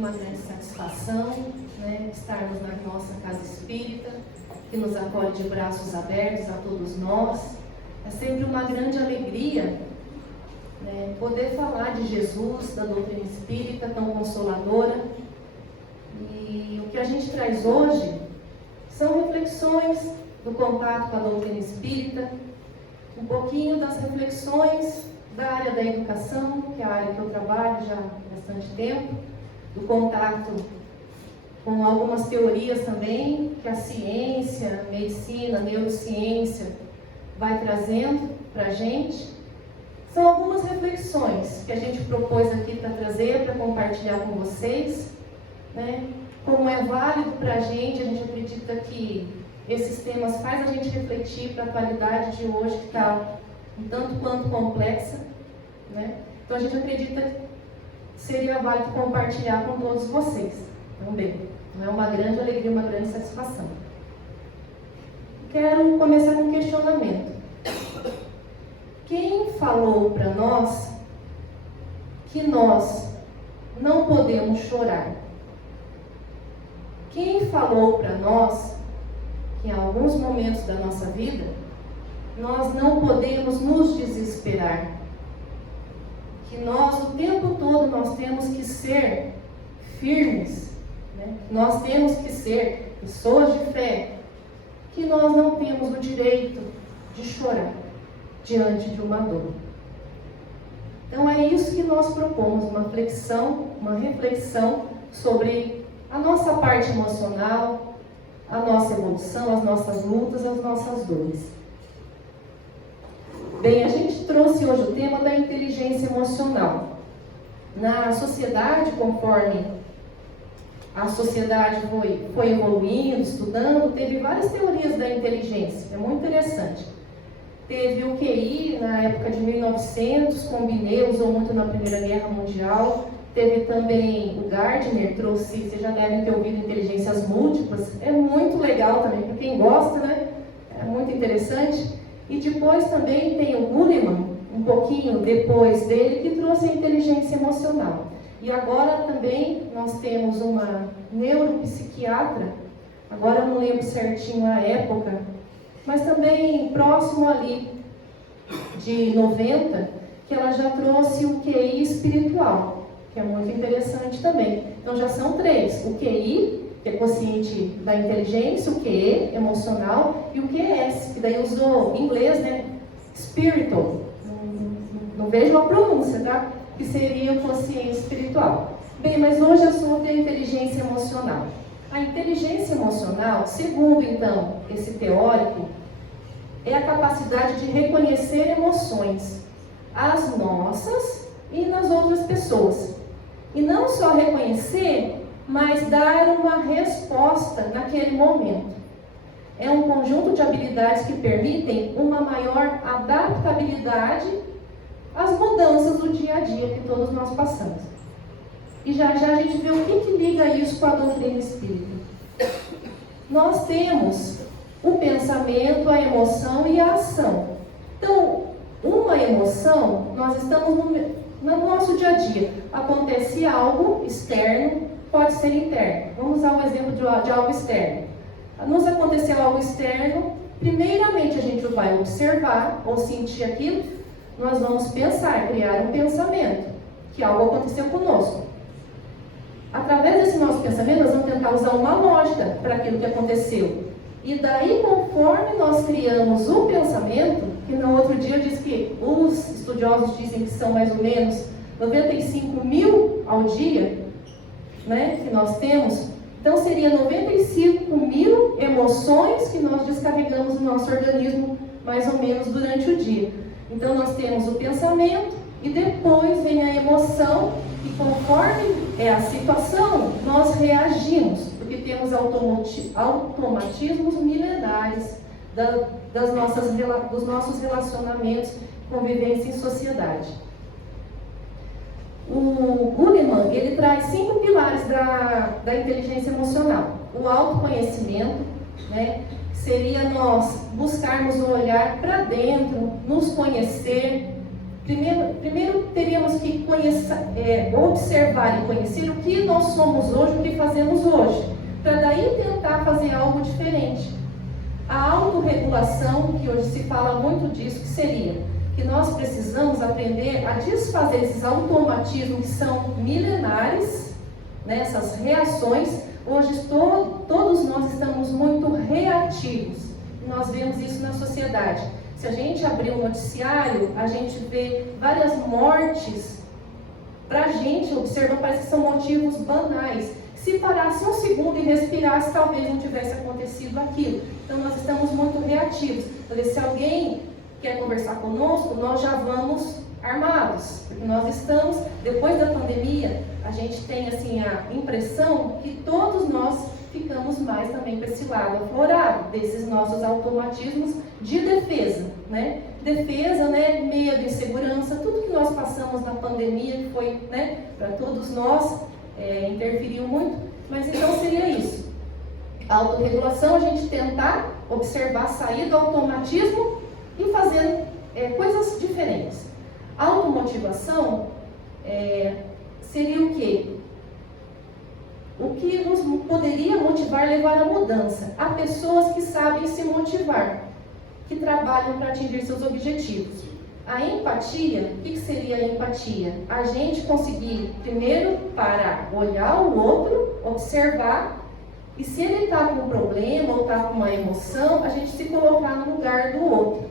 uma grande satisfação, né, estarmos na nossa casa espírita, que nos acolhe de braços abertos a todos nós. É sempre uma grande alegria, né, poder falar de Jesus, da doutrina espírita tão consoladora. E o que a gente traz hoje são reflexões do contato com a doutrina espírita, um pouquinho das reflexões da área da educação, que é a área que eu trabalho já há bastante tempo, do contato com algumas teorias também, que a ciência, a medicina, a neurociência vai trazendo para a gente. São algumas reflexões que a gente propôs aqui para trazer, para compartilhar com vocês, né? Como é válido para a gente acredita que esses temas fazem a gente refletir para a atualidade de hoje, que está um tanto quanto complexa, né? Então a gente acredita que seria válido compartilhar com todos vocês também. É uma grande alegria, uma grande satisfação. Quero começar com um questionamento. Quem falou para nós que nós não podemos chorar? Quem falou para nós que em alguns momentos da nossa vida nós não podemos nos desesperar? Que nós, o tempo todo, nós temos que ser firmes, né? Nós temos que ser pessoas de fé, que nós não temos o direito de chorar diante de uma dor. Então é isso que nós propomos, uma reflexão sobre a nossa parte emocional, a nossa evolução, as nossas lutas, as nossas dores. Bem, a gente trouxe hoje o tema da inteligência emocional. Na sociedade, conforme a sociedade foi evoluindo, estudando, teve várias teorias da inteligência, é muito interessante. Teve o QI na época de 1900, com Binet, usou muito na Primeira Guerra Mundial. Teve também o Gardner, trouxe, vocês já devem ter ouvido inteligências múltiplas. É muito legal também, para quem gosta, né? É muito interessante. E depois também tem o Goleman, um pouquinho depois dele, que trouxe a inteligência emocional. E agora também nós temos uma neuropsiquiatra, agora eu não lembro certinho a época, mas também próximo ali de 90, que ela já trouxe o QI espiritual, que é muito interessante também. Então já são 3, o QI, que é consciente da inteligência, o QE, emocional, e o QS, que daí usou em inglês, né? Spiritual, não vejo a pronúncia, tá? Que seria o consciente espiritual. Bem, mas hoje o assunto é a inteligência emocional. A inteligência emocional, segundo então esse teórico, é a capacidade de reconhecer emoções, as nossas e nas outras pessoas. E não só reconhecer, mas dar uma resposta naquele momento. É um conjunto de habilidades que permitem uma maior adaptabilidade às mudanças do dia a dia que todos nós passamos. E já já a gente vê o que liga isso com a doutrina espírita. Nós temos o pensamento, a emoção e a ação. Então, uma emoção, nós estamos no nosso dia a dia. Acontece algo externo, pode ser interno. Vamos usar o exemplo de algo externo. Nos acontecer algo externo, primeiramente a gente vai observar ou sentir aquilo, nós vamos pensar, criar um pensamento, que algo aconteceu conosco. Através desse nosso pensamento, nós vamos tentar usar uma lógica para aquilo que aconteceu. E daí, conforme nós criamos o pensamento, que no outro dia diz que os estudiosos dizem que são mais ou menos 95 mil ao dia, né, que nós temos. Então, seria 95 mil emoções que nós descarregamos no nosso organismo, mais ou menos, durante o dia. Então, nós temos o pensamento e depois vem a emoção, e conforme é a situação, nós reagimos, porque temos automatismos milenares dos nossos relacionamentos, convivência em sociedade. O Goleman, ele traz 5 pilares da inteligência emocional. O autoconhecimento, né, seria nós buscarmos um olhar para dentro, nos conhecer, Primeiro teríamos que observar e conhecer o que nós somos hoje, o que fazemos hoje, para daí tentar fazer algo diferente. A autorregulação, que hoje se fala muito disso, que seria que nós precisamos aprender a desfazer esses automatismos que são milenares, né, essas reações. Hoje todos nós estamos muito reativos. Nós vemos isso na sociedade. Se a gente abrir o noticiário, a gente vê várias mortes. Para a gente observar, parece que são motivos banais. Se parasse um segundo e respirasse, talvez não tivesse acontecido aquilo. Então nós estamos muito reativos. Então, se alguém quer conversar conosco, nós já vamos armados. Porque nós estamos, depois da pandemia, a gente tem assim a impressão que todos nós ficamos mais também para esse lado aflorado, desses nossos automatismos de defesa, né? Defesa, né? Medo, insegurança, tudo que nós passamos na pandemia, que foi, né, para todos nós, interferiu muito, mas então seria isso. A autorregulação, a gente tentar observar, sair do automatismo e fazer coisas diferentes. A automotivação seria o quê? O que nos poderia motivar, levar à mudança. Há pessoas que sabem se motivar, que trabalham para atingir seus objetivos. A empatia, o que seria a empatia? A gente conseguir, primeiro, parar, olhar o outro, observar, e se ele está com um problema ou está com uma emoção, a gente se colocar no lugar do outro.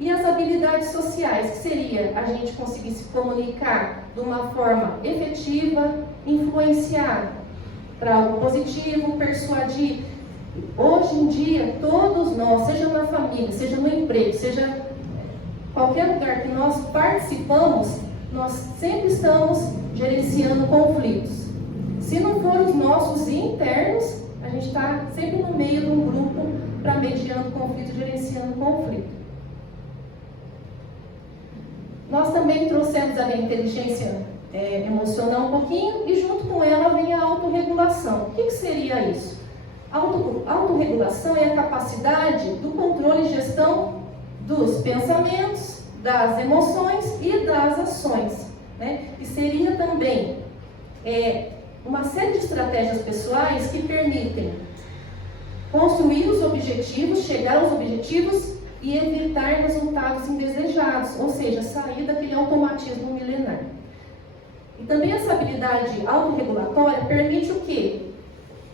E as habilidades sociais, que seria a gente conseguir se comunicar de uma forma efetiva, influenciar para algo positivo, persuadir. Hoje em dia, todos nós, seja na família, seja no emprego, seja qualquer lugar que nós participamos, nós sempre estamos gerenciando conflitos. Se não for os nossos internos, a gente está sempre no meio de um grupo para mediando conflito, gerenciando conflito. Nós também trouxemos a inteligência emocional um pouquinho e junto com ela vem a autorregulação. O que seria isso? Autorregulação é a capacidade do controle e gestão dos pensamentos, das emoções e das ações, né? E seria também uma série de estratégias pessoais que permitem construir os objetivos, chegar aos objetivos e evitar resultados indesejados, ou seja, sair daquele automatismo milenar. E também essa habilidade autorregulatória permite o quê?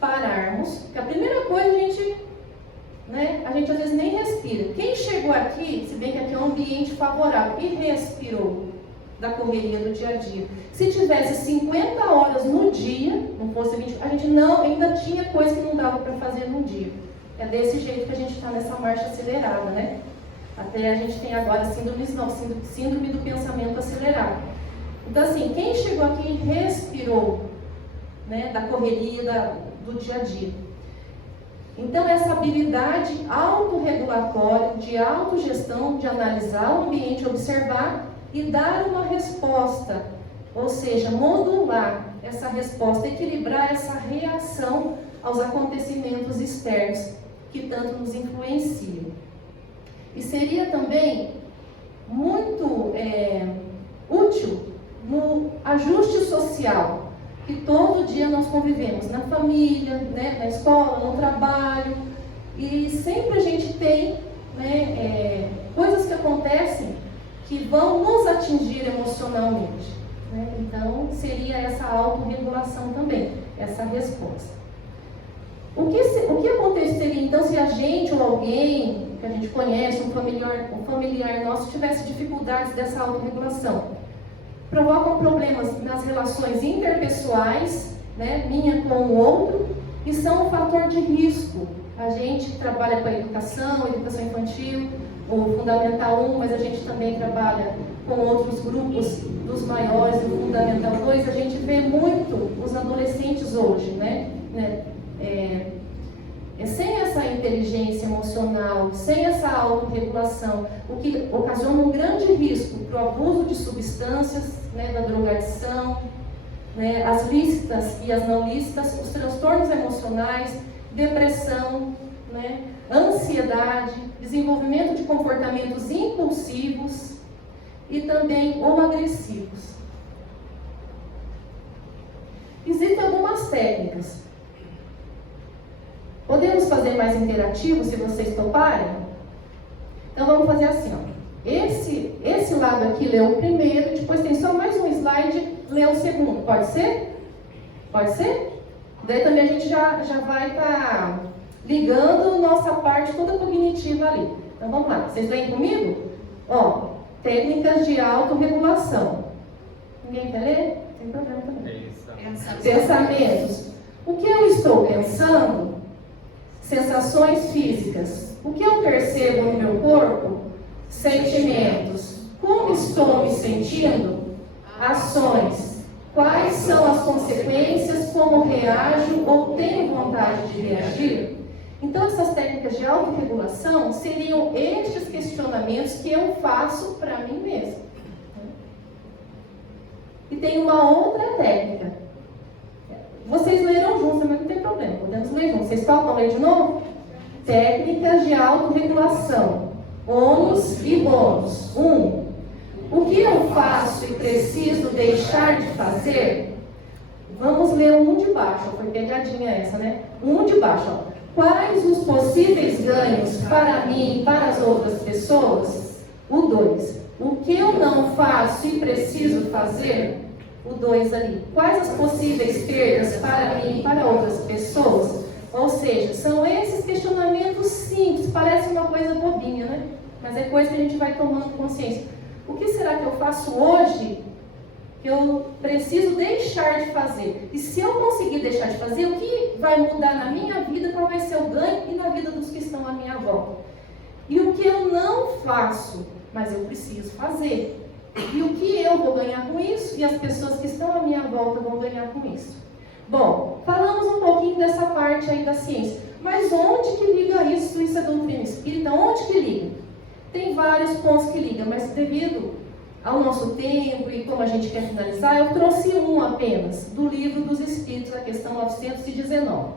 Pararmos, porque a primeira coisa a gente às vezes nem respira. Quem chegou aqui, se bem que aqui é um ambiente favorável, e respirou da correria do dia a dia. Se tivesse 50 horas no dia, não fosse 20, a gente ainda tinha coisa que não dava para fazer num dia. É desse jeito que a gente está nessa marcha acelerada, né? Até a gente tem agora síndrome do pensamento acelerado. Então, assim, quem chegou aqui e respirou, né, da correria do dia a dia. Então, essa habilidade autorregulatória, de autogestão, de analisar o ambiente, observar e dar uma resposta, ou seja, modular essa resposta, equilibrar essa reação aos acontecimentos externos que tanto nos influenciam. E seria também muito útil no ajuste social, que todo dia nós convivemos, na família, né, na escola, no trabalho, e sempre a gente tem coisas que acontecem que vão nos atingir emocionalmente, né? Então, seria essa autorregulação também, essa resposta. O que aconteceria então se a gente ou alguém que a gente conhece, um familiar nosso, tivesse dificuldades dessa autorregulação? Provocam problemas nas relações interpessoais, né, minha com o outro, e são um fator de risco. A gente trabalha com a educação infantil, o Fundamental 1, mas a gente também trabalha com outros grupos dos maiores do Fundamental 2. A gente vê muito os adolescentes hoje, né? Sem essa inteligência emocional, sem essa autorregulação, o que ocasiona um grande risco para o abuso de substâncias, né, da drogadição, né, as lícitas e as não lícitas, os transtornos emocionais, depressão, né, ansiedade, desenvolvimento de comportamentos impulsivos e também ou agressivos. Existem algumas técnicas. Podemos fazer mais interativo se vocês toparem? Então vamos fazer assim, ó. Esse lado aqui lê o primeiro, depois tem só mais um slide, lê o segundo. Pode ser? Pode ser? Daí também a gente já vai estar ligando nossa parte toda cognitiva ali. Então vamos lá, vocês leem comigo? Ó, técnicas de autorregulação. Ninguém quer ler? Tem problema também. Pensamentos. O que eu estou pensando? Sensações físicas. O que eu percebo no meu corpo? Sentimentos. Como estou me sentindo? Ações. Quais são as consequências? Como reajo ou tenho vontade de reagir? Então, essas técnicas de autorregulação seriam estes questionamentos que eu faço para mim mesmo. E tem uma outra técnica. Vocês leram juntos, mas não tem problema, podemos ler juntos. Vocês topam ler de novo? Técnicas de autorregulação. Ônus e bônus. 1. O que eu faço e preciso deixar de fazer? Vamos ler um de baixo. Foi pegadinha essa, né? Um de baixo. Ó. Quais os possíveis ganhos para mim e para as outras pessoas? O 2. O que eu não faço e preciso fazer? O 2 ali. Quais as possíveis perdas para mim e para outras pessoas? Ou seja, são esses questionamentos simples. Parece uma coisa bobinha, né? Mas é coisa que a gente vai tomando consciência. O que será que eu faço hoje que eu preciso deixar de fazer? E se eu conseguir deixar de fazer, o que vai mudar na minha vida? Qual vai ser o ganho e na vida dos que estão à minha volta? E o que eu não faço, mas eu preciso fazer? E o que eu vou ganhar com isso? E as pessoas que estão à minha volta vão ganhar com isso? Bom, falamos um pouquinho dessa parte aí da ciência. Mas onde que liga isso? Isso é doutrina espírita? Onde que liga? Tem vários pontos que ligam, mas devido ao nosso tempo e como a gente quer finalizar, eu trouxe um apenas, do Livro dos Espíritos, a questão 919.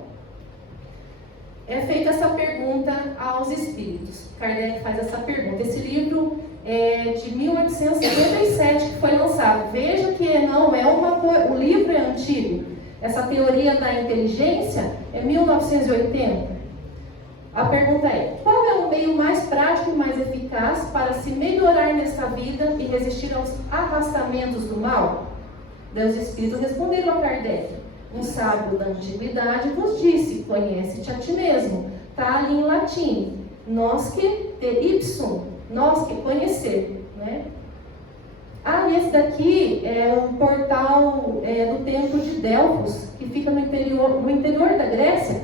É feita essa pergunta aos espíritos. Kardec faz essa pergunta. Esse livro é de 1857 que foi lançado. Veja que não é uma coisa, o livro é antigo. Essa teoria da inteligência é 1980. A pergunta é: qual é o meio mais prático e mais eficaz para se melhorar nesta vida e resistir aos arrastamentos do mal? Daí os espíritos responderam a Kardec: um sábio da antiguidade vos disse, conhece-te a ti mesmo. Está ali em latim, nosque te ipsum, nosque, conhecer, né? E esse daqui é um portal do templo de Delfos, que fica no interior da Grécia,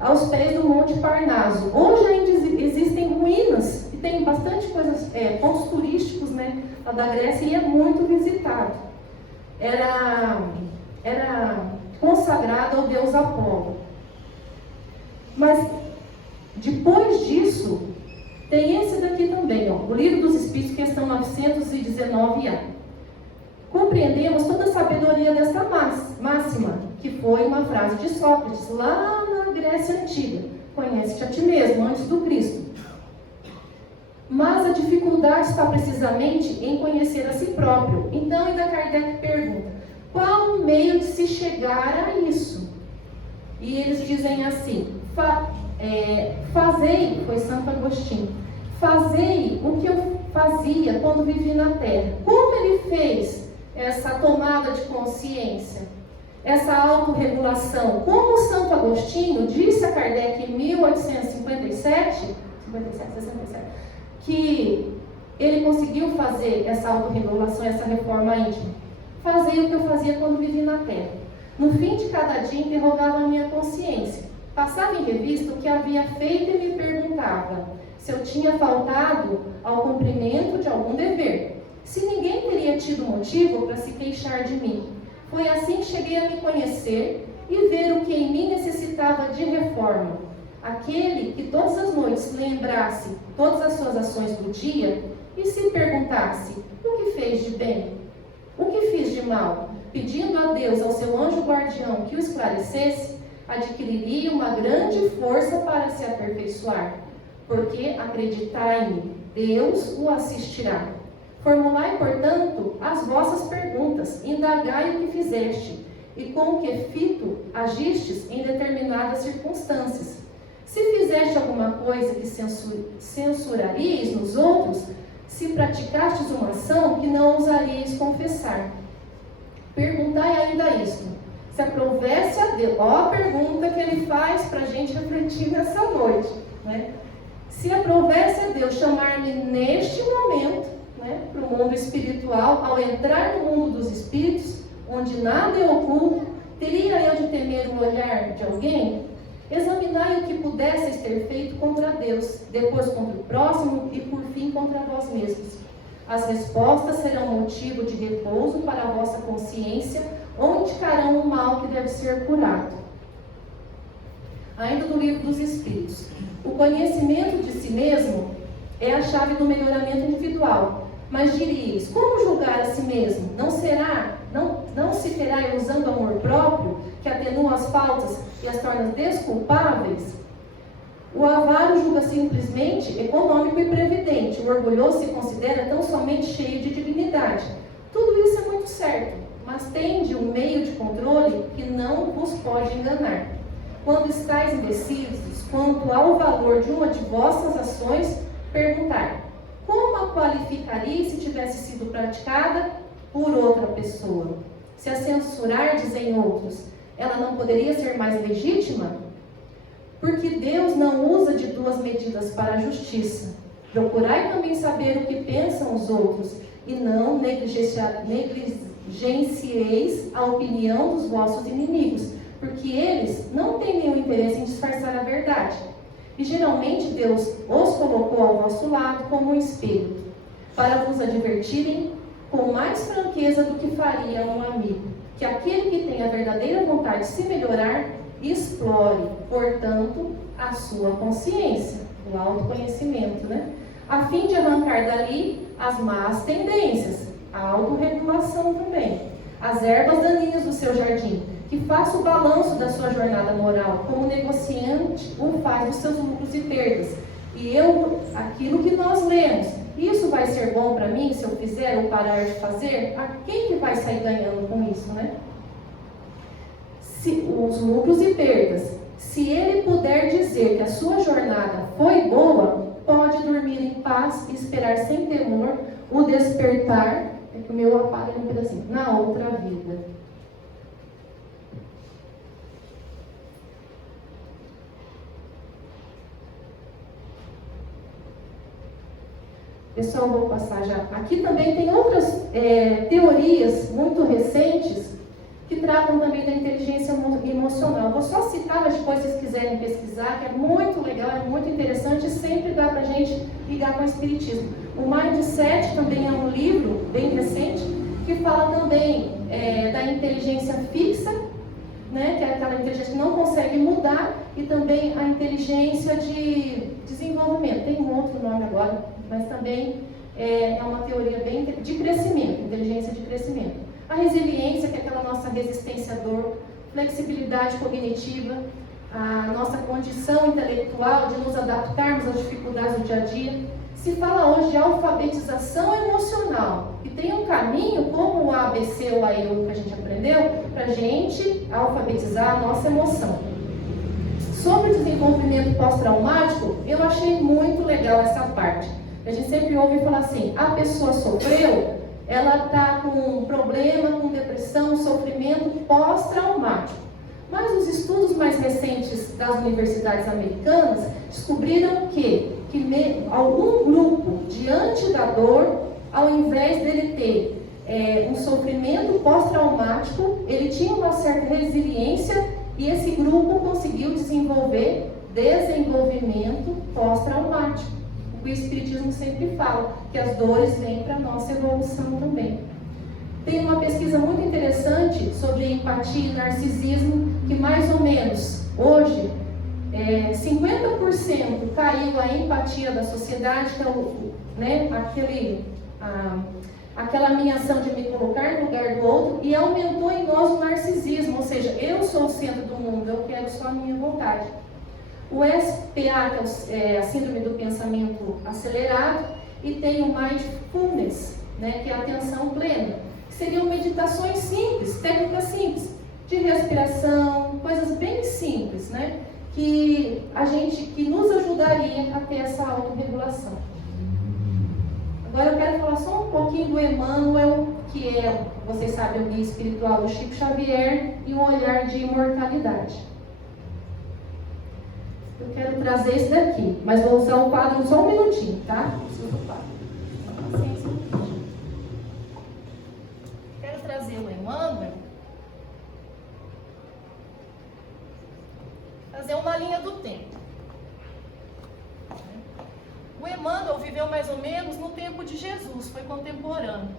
aos pés do Monte Parnaso. Hoje ainda existem ruínas e tem bastante coisas, pontos turísticos, né, lá da Grécia, e é muito visitado. Era consagrado ao deus Apolo. Mas depois disso, tem esse daqui também, ó, o Livro dos Espíritos, questão 919A. Compreendemos toda a sabedoria dessa máxima, que foi uma frase de Sócrates, lá na Grécia Antiga. Conhece-te a ti mesmo, antes do Cristo. Mas a dificuldade está precisamente em conhecer a si próprio. Então, ainda Kardec pergunta: qual o meio de se chegar a isso? E eles dizem assim: fazei, foi Santo Agostinho, fazei o que eu fazia quando vivi na Terra. Como ele fez essa tomada de consciência, essa autorregulação? Como Santo Agostinho disse a Kardec em 1857, que ele conseguiu fazer essa autorregulação, essa reforma íntima. Fazei o que eu fazia quando vivi na Terra. No fim de cada dia, interrogava a minha consciência. Passava em revista o que havia feito e me perguntava se eu tinha faltado ao cumprimento de algum dever. Se ninguém teria tido motivo para se queixar de mim. Foi assim que cheguei a me conhecer e ver o que em mim necessitava de reforma. Aquele que todas as noites lembrasse todas as suas ações do dia e se perguntasse: o que fez de bem? O que fiz de mal? Pedindo a Deus, ao seu anjo guardião, que o esclarecesse, adquiriria uma grande força para se aperfeiçoar. Porque, acreditai-me, Deus o assistirá. Formulai, portanto, as vossas perguntas, indagai o que fizeste, e com que fito agistes em determinadas circunstâncias. Se fizeste alguma coisa que censuraríeis nos outros, se praticastes uma ação que não ousaríeis confessar. Perguntai ainda isto, se aprovesse a Deus, ó a pergunta que ele faz para a gente refletir nessa noite, né? Se aprovesse a Deus chamar-me neste momento, né, para o mundo espiritual, ao entrar no mundo dos espíritos, onde nada é oculto, teria eu de temer o olhar de alguém? Examinai o que pudesseis ter feito contra Deus, depois contra o próximo e por fim contra vós mesmos. As respostas serão motivo de repouso para a vossa consciência, ou indicarão o mal que deve ser curado. Ainda do livro dos Espíritos. O conhecimento de si mesmo é a chave do melhoramento individual. Mas diríeis, como julgar a si mesmo? Não se terá ilusão do amor próprio, que atenua as faltas e as torna desculpáveis? O avaro julga simplesmente econômico e previdente. O orgulhoso se considera tão somente cheio de dignidade. Tudo isso é muito certo, mas tende um meio de controle que não vos pode enganar. Quando estáis indecisos quanto ao valor de uma de vossas ações, perguntar: como a qualificaria se tivesse sido praticada por outra pessoa? Se a censurardes em outros, ela não poderia ser mais legítima? Porque Deus não usa de duas medidas para a justiça. Procurai também saber o que pensam os outros, e não negligencieis a opinião dos vossos inimigos, porque eles não têm nenhum interesse em disfarçar a verdade. E geralmente Deus os colocou ao vosso lado como um espelho, para vos advertirem com mais franqueza do que faria um amigo, que aquele que tem a verdadeira vontade de se melhorar, explore, portanto, a sua consciência, o autoconhecimento, né? A fim de arrancar dali as más tendências, a autorregulação também, as ervas daninhas do seu jardim, que faça o balanço da sua jornada moral, como o negociante o faz dos seus lucros e perdas. E aquilo que nós lemos, isso vai ser bom para mim se eu fizer ou parar de fazer? A quem que vai sair ganhando com isso, né? Os lucros e perdas. Se ele puder dizer que a sua jornada foi boa, pode dormir em paz e esperar sem temor o despertar, é que o meu apaga um pedacinho, na outra vida. Pessoal, vou passar já. Aqui também tem outras teorias muito recentes que tratam também da inteligência emocional. Vou só citar, mas depois vocês quiserem pesquisar, que é muito legal, é muito interessante e sempre dá para a gente ligar com o Espiritismo. O Mindset também é um livro bem recente que fala também da inteligência fixa, né, que é aquela inteligência que não consegue mudar, e também a inteligência de desenvolvimento. Tem um outro nome agora, mas também é uma teoria bem de crescimento, inteligência de crescimento. A resiliência, que é aquela nossa resistência à dor, flexibilidade cognitiva, a nossa condição intelectual de nos adaptarmos às dificuldades do dia a dia. Se fala hoje de alfabetização emocional, e tem um caminho como o ABC ou a EU que a gente aprendeu, para a gente alfabetizar a nossa emoção. Sobre o desenvolvimento pós-traumático, eu achei muito legal essa parte. A gente sempre ouve falar assim, a pessoa sofreu, ela está com um problema, com depressão, sofrimento pós-traumático. Mas os estudos mais recentes das universidades americanas descobriram que algum grupo, diante da dor, ao invés dele ter um sofrimento pós-traumático, ele tinha uma certa resiliência e esse grupo conseguiu desenvolver desenvolvimento pós-traumático. O Espiritismo sempre fala que as dores vêm para a nossa evolução também. Tem uma pesquisa muito interessante sobre empatia e narcisismo, que mais ou menos hoje 50% caiu a empatia da sociedade, que aquela minha ação de me colocar no lugar do outro, e aumentou em nós o narcisismo, ou seja, eu sou o centro do mundo, eu quero só a minha vontade. O SPA, que é a síndrome do pensamento acelerado, e tem o Mindfulness, né, que é a atenção plena. Seriam meditações simples, técnicas simples, de respiração, coisas bem simples, né, que nos ajudaria a ter essa autorregulação. Agora eu quero falar só um pouquinho do Emmanuel, que é, vocês sabem, o guia espiritual do Chico Xavier, e um olhar de imortalidade. Eu quero trazer esse daqui, mas vou usar o quadro só um minutinho, tá? Preciso do quadro. Paciência um minutinho. Quero trazer o Emmanuel, fazer uma linha do tempo. O Emmanuel viveu mais ou menos no tempo de Jesus, foi contemporâneo.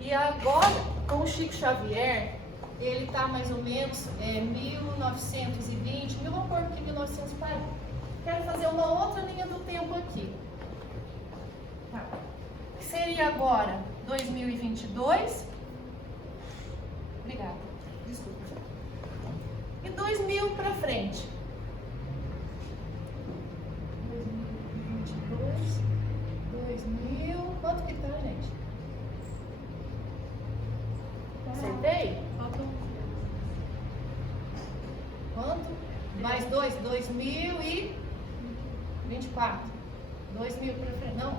E agora, com o Chico Xavier, ele está mais ou menos 1920, vamos pôr aqui 1940. Quero fazer uma outra linha do tempo aqui. Tá. Que seria agora 2022. Obrigada. Desculpa. E 2000 para frente. 2000, quanto que tá, gente? Acertei? Quanto? Mais 2024. 2000 para frente, não.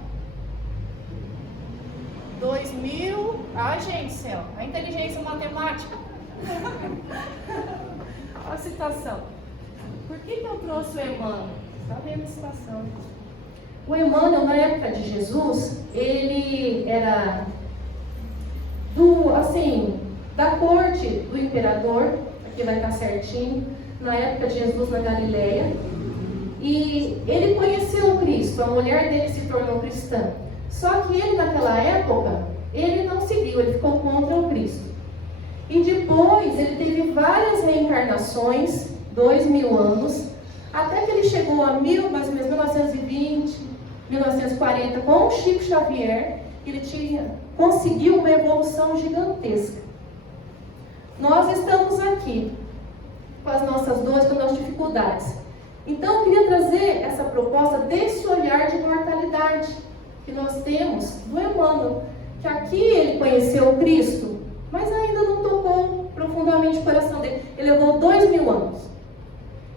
2000, ai gente céu, a inteligência matemática. A citação. Por que eu trouxe o Emmanuel? Está vendo a citação, gente? O Emmanuel, na época de Jesus, ele era da corte do imperador, aqui vai estar certinho, na época de Jesus na Galileia, e ele conheceu o Cristo, a mulher dele se tornou cristã. Só que ele, naquela época, ele não seguiu, ele ficou contra o Cristo. E depois ele teve várias reencarnações, 2000 anos, até que ele chegou a mais ou menos 1920, 1940, com o Chico Xavier, ele conseguiu uma evolução gigantesca. Nós estamos aqui com as nossas dores, com as nossas dificuldades. Então eu queria trazer essa proposta desse olhar de imortalidade que nós temos do Emmanuel, que aqui ele conheceu o Cristo, mas ainda não tocou profundamente o coração dele. Ele levou 2000 anos.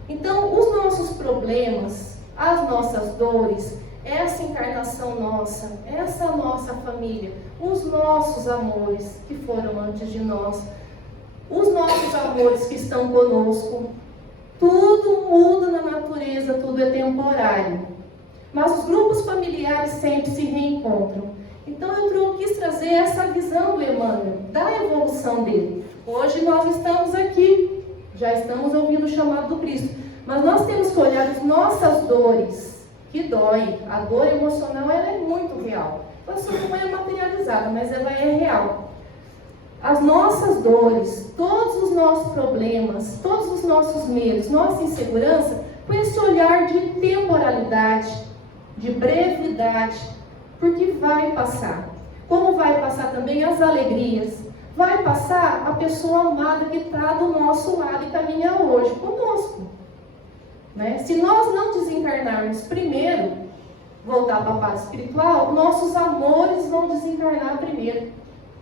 Então os nossos problemas, as nossas dores, essa encarnação nossa, essa nossa família, os nossos amores que foram antes de nós, os nossos amores que estão conosco, tudo muda na natureza, tudo é temporário. Mas os grupos familiares sempre se reencontram. Então eu quis trazer essa visão do Emmanuel, da evolução dele. Hoje nós estamos aqui, já estamos ouvindo o chamado do Cristo, mas nós temos que olhar as nossas dores, que dói. A dor emocional ela é muito real. Ela só não é materializada, mas ela é real. As nossas dores, todos os nossos problemas, todos os nossos medos, nossa insegurança, com esse olhar de temporalidade, de brevidade, porque vai passar. Como vai passar também as alegrias, vai passar a pessoa amada que está do nosso lado e caminha hoje conosco. Né? Se nós não desencarnarmos primeiro, voltar para a paz espiritual, nossos amores vão desencarnar primeiro.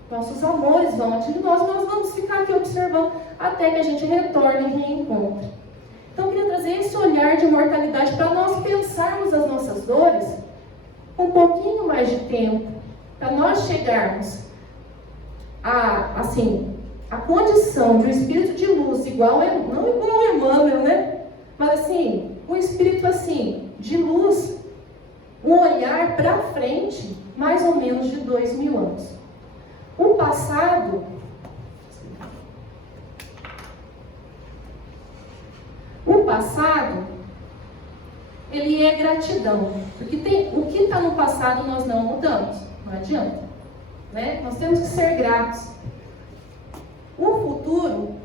Nossos amores vão antes de nós vamos ficar aqui observando até que a gente retorne e reencontre. Então eu queria trazer esse olhar de imortalidade para nós pensarmos as nossas dores com um pouquinho mais de tempo, para nós chegarmos a condição de um espírito de luz não igual ao Emmanuel, né? Mas assim, um espírito assim, de luz, um olhar para frente, mais ou menos de 2000 anos. O passado, ele é gratidão, porque o que está no passado nós não mudamos, não adianta, né? Nós temos que ser gratos. O futuro,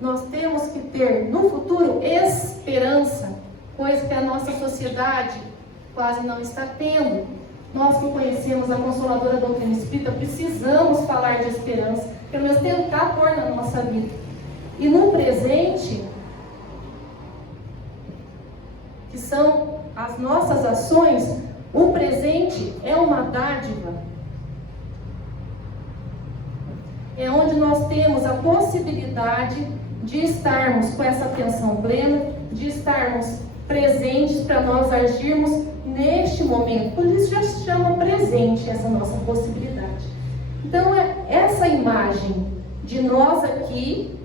nós temos que ter no futuro esperança, coisa que a nossa sociedade quase não está tendo. Nós que conhecemos a Consoladora Doutrina Espírita, precisamos falar de esperança, pelo menos tentar pôr na nossa vida. E no presente, que são as nossas ações, O presente é uma dádiva. É onde nós temos a possibilidade de estarmos com essa atenção plena, de estarmos presentes para nós agirmos neste momento. Por isso já se chama presente essa nossa possibilidade. Então é essa imagem de nós aqui,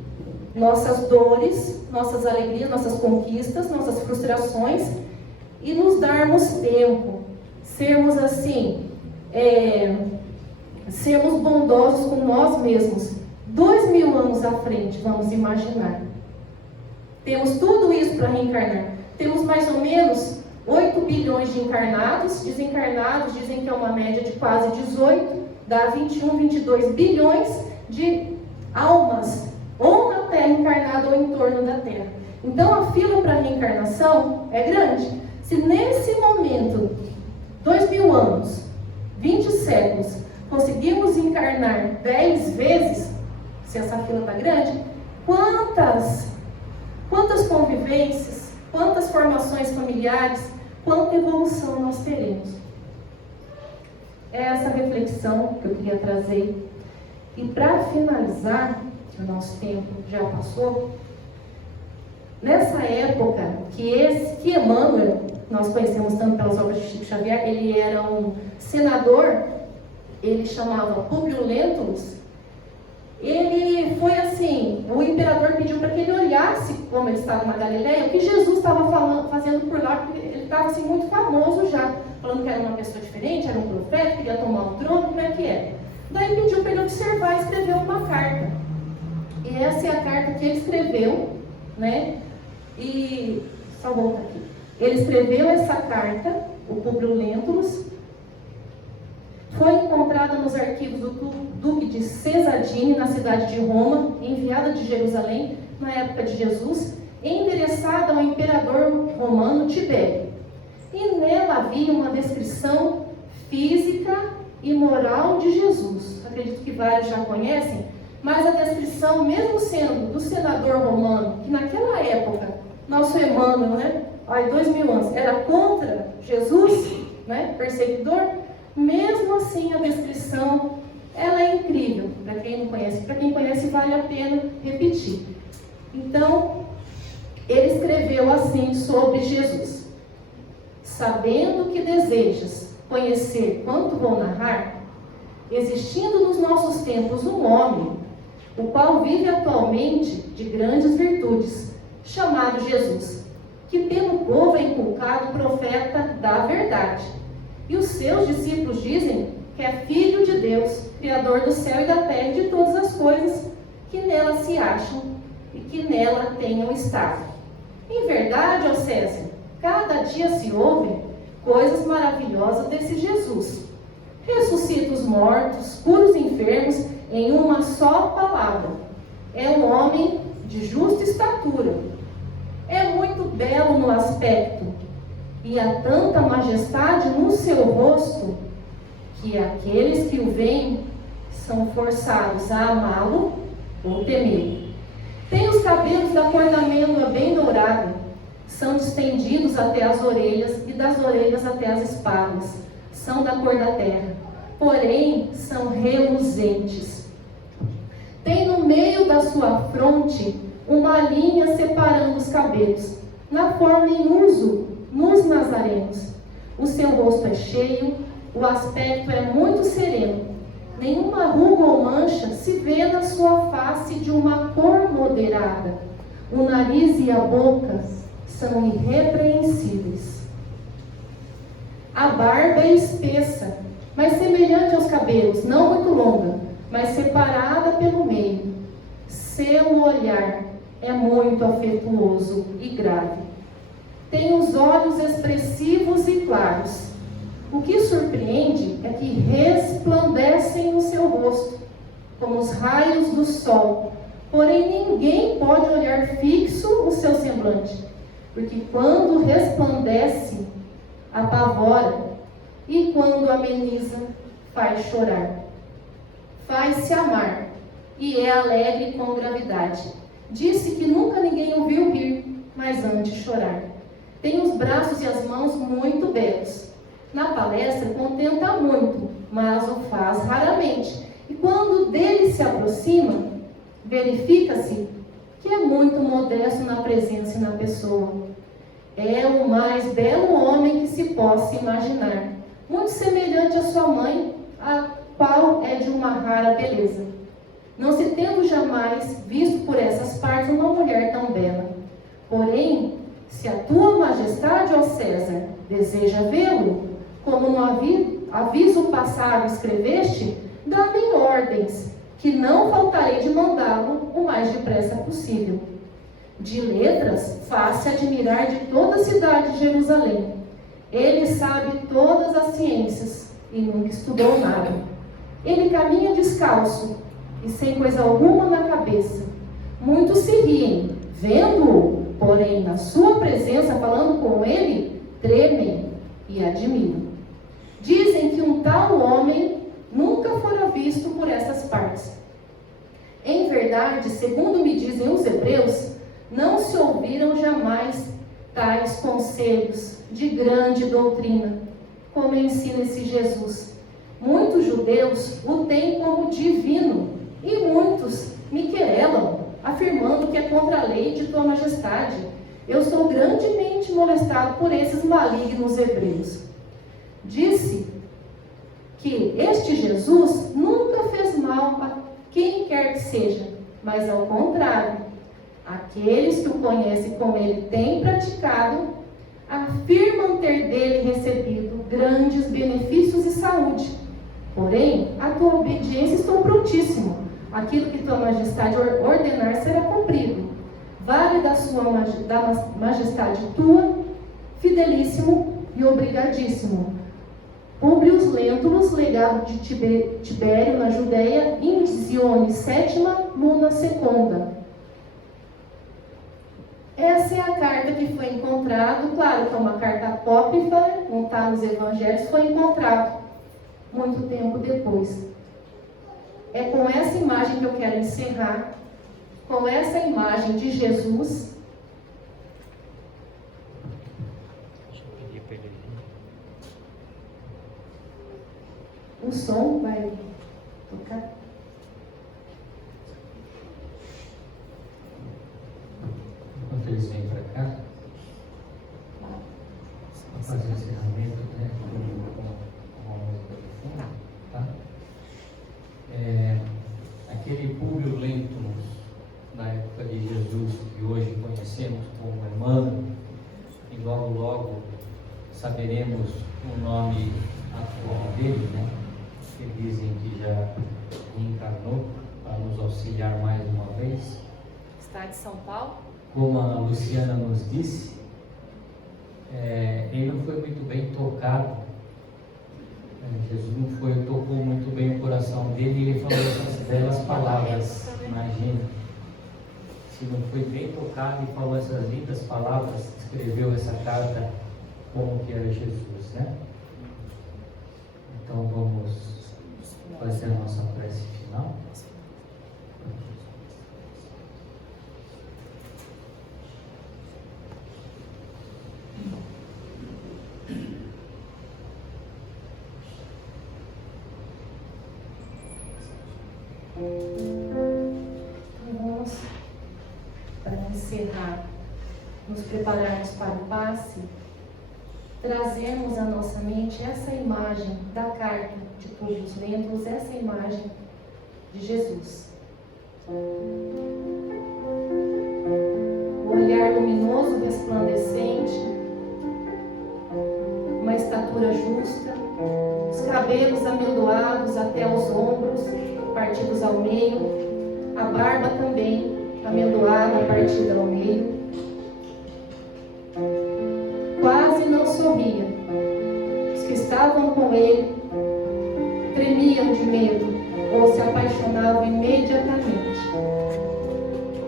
nossas dores, nossas alegrias, nossas conquistas, nossas frustrações, e nos darmos tempo, sermos assim, sermos bondosos com nós mesmos. 2000 anos à frente, vamos imaginar. Temos tudo isso para reencarnar. Temos mais ou menos 8 bilhões de encarnados. Desencarnados dizem que é uma média de quase 18, dá 21, 22 bilhões de almas, ou na Terra encarnada ou em torno da Terra. Então a fila para a reencarnação é grande. Se nesse momento, 2000 anos, 20 séculos, conseguimos encarnar 10 vezes, se essa fila está grande, quantas convivências, quantas formações familiares, quanta evolução nós teremos. É essa reflexão que eu queria trazer. E para finalizar, o nosso tempo já passou, nessa época que Emmanuel, nós conhecemos tanto pelas obras de Chico Xavier, ele era um senador, ele chamava Públio Lentulus. Ele foi assim, o imperador pediu para que ele olhasse, como ele estava na Galileia, o que Jesus estava fazendo por lá, porque ele estava assim, muito famoso já, falando que era uma pessoa diferente, era um profeta, queria tomar um trono, como é que era? Daí pediu para ele observar e escrever uma carta. E essa é a carta que ele escreveu, né? E, só volta aqui. Ele escreveu essa carta, o Públio Lentulus, foi encontrada nos arquivos do Duque de Cesadini, na cidade de Roma, enviada de Jerusalém, na época de Jesus, endereçada ao imperador romano Tibério. E nela havia uma descrição física e moral de Jesus. Acredito que vários já conhecem, mas a descrição, mesmo sendo do senador romano, que naquela época, nosso Emmanuel, né, 2000 anos, era contra Jesus, né, perseguidor, mesmo assim a descrição, ela é incrível. Para quem não conhece, para quem conhece vale a pena repetir. Então, ele escreveu assim sobre Jesus: sabendo que desejas conhecer quanto vou narrar, existindo nos nossos tempos um homem, o qual vive atualmente de grandes virtudes, chamado Jesus, que pelo povo é inculcado profeta da verdade. E os seus discípulos dizem que é Filho de Deus, Criador do céu e da terra e de todas as coisas que nela se acham e que nela tenham estado. Em verdade, ó César, cada dia se ouvem coisas maravilhosas desse Jesus. Ressuscita os mortos, cura os enfermos em uma só palavra. É um homem de justa estatura. É muito belo no aspecto e há tanta majestade no seu rosto que aqueles que o veem são forçados a amá-lo ou temê-lo. Tem os cabelos da cor da amêndoa bem dourada, são estendidos até as orelhas e das orelhas até as espáduas, são da cor da terra, porém são reluzentes. Tem no meio da sua fronte uma linha separando os cabelos, na forma em uso nos nazarenos. O seu rosto é cheio, o aspecto é muito sereno. Nenhuma ruga ou mancha se vê na sua face de uma cor moderada. O nariz e a boca são irrepreensíveis. A barba é espessa, mas semelhante aos cabelos, não muito longa, mas separada pelo meio. Seu olhar é muito afetuoso e grave. Tem os olhos expressivos e claros. O que surpreende é que resplandecem no seu rosto, como os raios do sol. Porém, ninguém pode olhar fixo o seu semblante, porque quando resplandece, apavora, e quando ameniza, faz chorar. Faz-se amar, e é alegre com gravidade. Disse que nunca ninguém o viu rir, mas antes chorar. Tem os braços e as mãos muito belos. Na palestra contenta muito, mas o faz raramente. E quando dele se aproxima, verifica-se que é muito modesto na presença e na pessoa. É o mais belo homem que se possa imaginar, muito semelhante à sua mãe, a qual é de uma rara beleza. Não se tendo jamais visto por essas partes uma mulher tão bela. Porém, se a tua majestade, ó César, deseja vê-lo, como no aviso passado escreveste, dá-me ordens, que não faltarei de mandá-lo o mais depressa possível. De letras, faz-se admirar de toda a cidade de Jerusalém. Ele sabe todas as ciências e nunca estudou nada. Ele caminha descalço e sem coisa alguma na cabeça. Muitos se riem, vendo-o, porém, na sua presença, falando com ele, tremem e admiram. Dizem que um tal homem nunca fora visto por essas partes. Em verdade, segundo me dizem os hebreus, não se ouviram jamais tais conselhos de grande doutrina, como ensina esse Jesus. Muitos judeus o têm como divino, e muitos me querelam, afirmando que é contra a lei de tua majestade. Eu sou grandemente molestado por esses malignos hebreus. Disse que este Jesus nunca fez mal a quem quer que seja, mas ao contrário, aqueles que o conhecem como ele tem praticado, afirmam ter dele recebido grandes benefícios e saúde. Porém, a tua obediência estou prontíssimo. Aquilo que tua majestade ordenar será cumprido. Vale da majestade tua, fidelíssimo e obrigadíssimo. Publius Lentulus, legado de Tibério na Judéia, Indicione sétima, Luna secunda. Essa é a carta que foi encontrada, claro que é uma carta apócrifa, não está nos evangelhos, foi encontrado muito tempo depois. É com essa imagem que eu quero encerrar, com essa imagem de Jesus. Deixa eu pedir para ele. O som vai tocar. Enquanto eles vêm para cá, vou fazer o encerramento, né, com a música do fundo, tá? Aquele Públio Lentulus, na época de Jesus, que hoje conhecemos como Emmanuel, e logo saberemos o nome atual dele, né? Que dizem que já reencarnou para nos auxiliar mais uma vez. Está de São Paulo. Como a Luciana nos disse, ele não foi muito bem tocado. Jesus não tocou muito bem o coração dele e ele falou essas belas palavras. Imagina, se não foi bem tocado e falou essas lindas palavras, escreveu essa carta como que era Jesus, né? Então vamos fazer a nossa prece final. Vamos, para encerrar, nos prepararmos para o passe, trazemos à nossa mente essa imagem da carta de Públio Lentulus, essa imagem de Jesus. O olhar luminoso, resplandecente, uma estatura justa, os cabelos amendoados até os ombros, partidos ao meio, a barba também amendoada, partida ao meio. Quase não sorria. Os que estavam com ele tremiam de medo ou se apaixonavam imediatamente.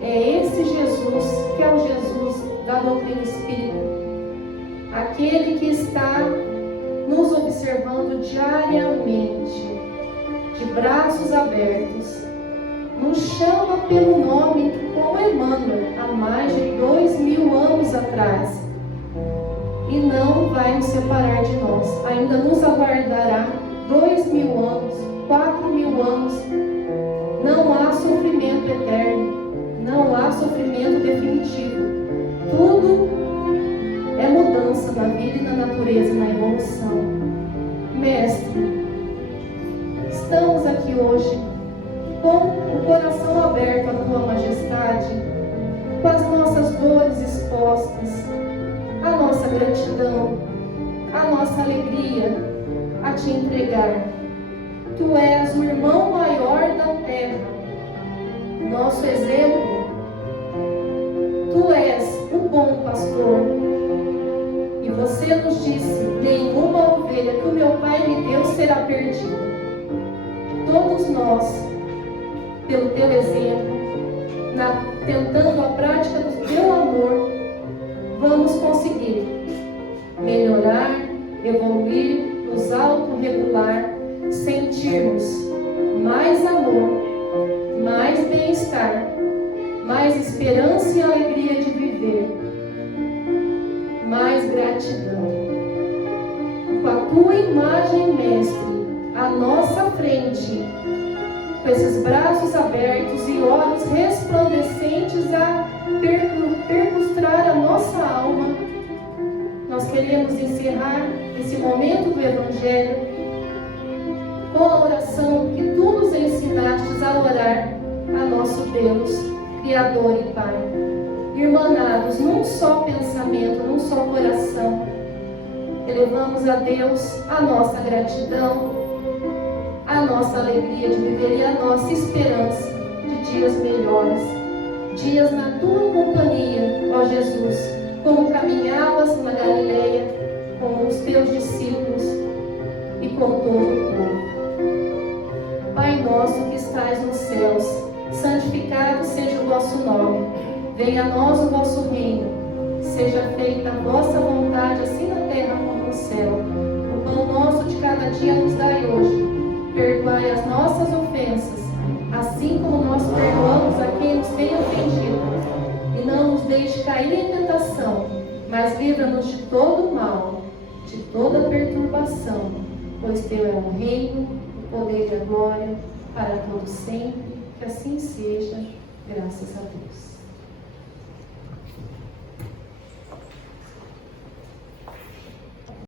É esse Jesus que é o Jesus da doutrina espírita, aquele que está nos observando diariamente, de braços abertos, nos chama pelo nome como Emmanuel, há mais de 2000 anos atrás, e Ele não vai nos separar de nós. Ainda nos aguardará 2000 anos, 4000 anos. Não há sofrimento eterno, não há sofrimento definitivo. Tudo é mudança na vida e na natureza, na evolução. Mestre, estamos aqui hoje com o coração aberto à Tua Majestade, com as nossas dores expostas, a nossa gratidão, a nossa alegria a Te entregar. Tu és o irmão maior da terra, nosso exemplo. Tu és o bom pastor. E você nos disse: nenhuma ovelha que o meu Pai me deu será perdida. Todos nós, pelo Teu exemplo, tentando a prática do Teu amor, vamos conseguir melhorar, evoluir, nos autorregular, sentirmos mais amor, mais bem-estar, mais esperança e alegria de viver, mais gratidão. Com a Tua imagem, Mestre, à nossa frente, com esses braços abertos e olhos resplandecentes a perlustrar a nossa alma, nós queremos encerrar esse momento do Evangelho com a oração que Tu nos ensinastes a orar a nosso Deus, Criador e Pai. Irmanados num só pensamento, num só coração, elevamos a Deus a nossa gratidão, a nossa alegria de viver e a nossa esperança de dias melhores, dias na Tua companhia, ó Jesus, como caminhavas na Galileia com os Teus discípulos e com todo o povo. Pai nosso que estais nos céus, santificado seja o vosso nome. Venha a nós o vosso reino. Seja feita a vossa vontade, assim na terra como no céu. O pão nosso de cada dia nos dai hoje. Perdoai as nossas ofensas, assim como nós perdoamos a quem nos tem ofendido. E não nos deixe cair em tentação, mas livra-nos de todo o mal, de toda perturbação, pois Teu é o reino, o poder e a glória, para todo sempre. Que assim seja, graças a Deus.